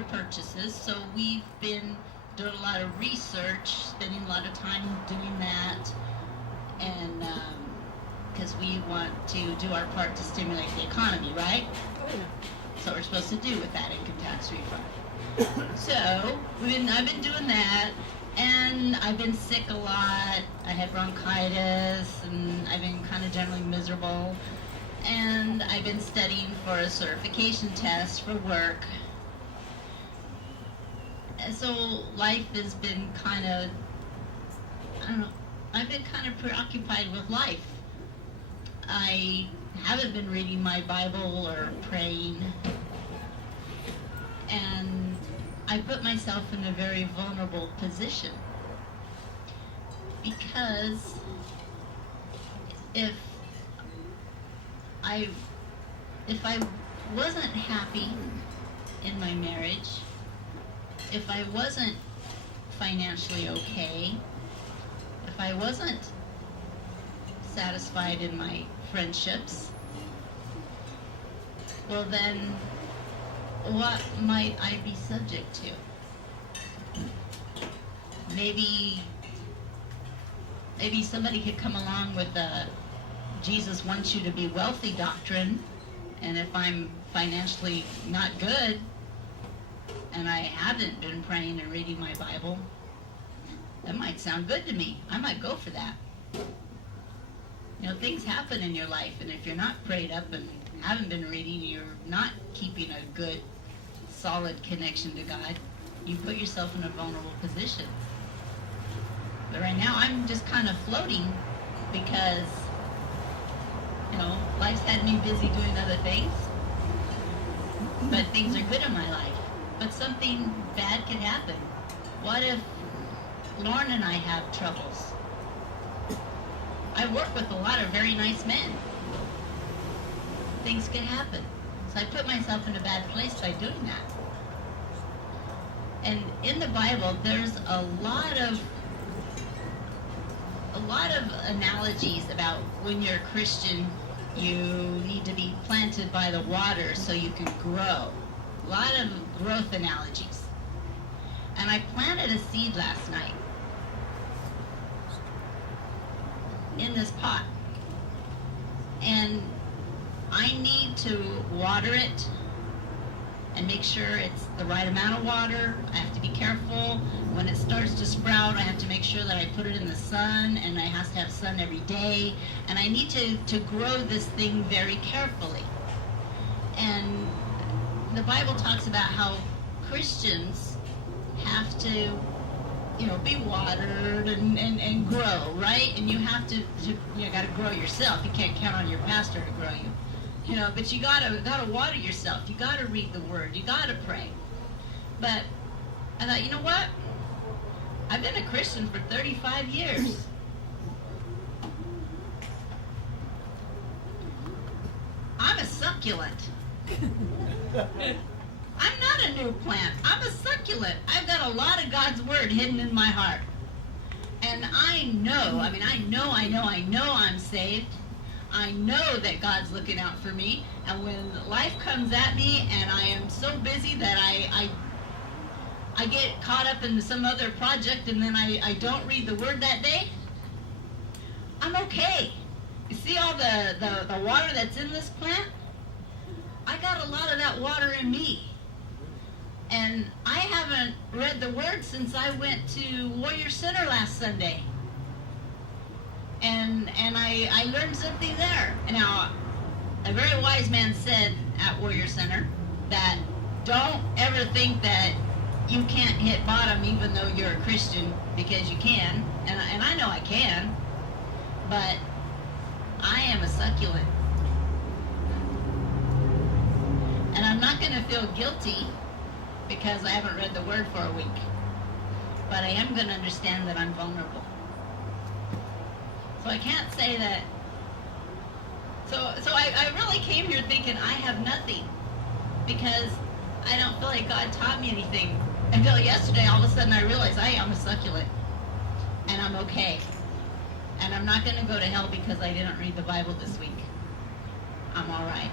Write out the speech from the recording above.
purchases, so we've been doing a lot of research, spending a lot of time doing that, and because we want to do our part to stimulate the economy, right? That's what we're supposed to do with that income tax refund. So I've been doing that, and I've been sick a lot. I had bronchitis, and I've been kind of generally miserable. And I've been studying for a certification test for work. And so life has been kind of, I don't know, I've been kind of preoccupied with life. I haven't been reading my Bible or praying. And I put myself in a very vulnerable position. Because if I wasn't happy in my marriage, if I wasn't financially okay, if I wasn't satisfied in my friendships, well then, what might I be subject to? Maybe somebody could come along with a Jesus wants you to be wealthy doctrine, and if I'm financially not good, and I haven't been praying and reading my Bible, that might sound good to me. I might go for that. You know, things happen in your life, and if you're not prayed up and haven't been reading, you're not keeping a good, solid connection to God, you put yourself in a vulnerable position. But right now, I'm just kind of floating because, you know, life's had me busy doing other things, but things are good in my life. But something bad could happen. What if Lauren and I have troubles? I work with a lot of very nice men. Things could happen. So I put myself in a bad place by doing that. And in the Bible, there's a lot of analogies about when you're a Christian, you need to be planted by the water so you can grow. A lot of growth analogies. And I planted a seed last night in this pot. And I need to water it and make sure it's the right amount of water. I have to be careful. When it starts to sprout, I have to make sure that I put it in the sun, and it has to have sun every day. And I need to grow this thing very carefully. And the Bible talks about how Christians have to, you know, be watered and grow, right? And you have to got to grow yourself. You can't count on your pastor to grow you. You know, but you gotta water yourself. You gotta read the Word. You gotta pray. But I thought, you know what? I've been a Christian for 35 years. I'm a succulent. I'm not a new plant. I'm a succulent. I've got a lot of God's Word hidden in my heart. And I know I'm saved. I know that God's looking out for me, and when life comes at me and I am so busy that I get caught up in some other project and then I don't read the Word that day, I'm okay. You see all the water that's in this plant? I got a lot of that water in me. And I haven't read the Word since I went to Warrior Center last Sunday. And I learned something there. Now, a very wise man said at Warrior Center that don't ever think that you can't hit bottom even though you're a Christian, because you can. And I know I can. But I am a succulent. And I'm not going to feel guilty because I haven't read the Word for a week. But I am going to understand that I'm vulnerable. So I can't say that. So I really came here thinking I have nothing, because I don't feel like God taught me anything. Until yesterday, all of a sudden I realized I am a succulent. And I'm okay. And I'm not going to go to hell because I didn't read the Bible this week. I'm all right.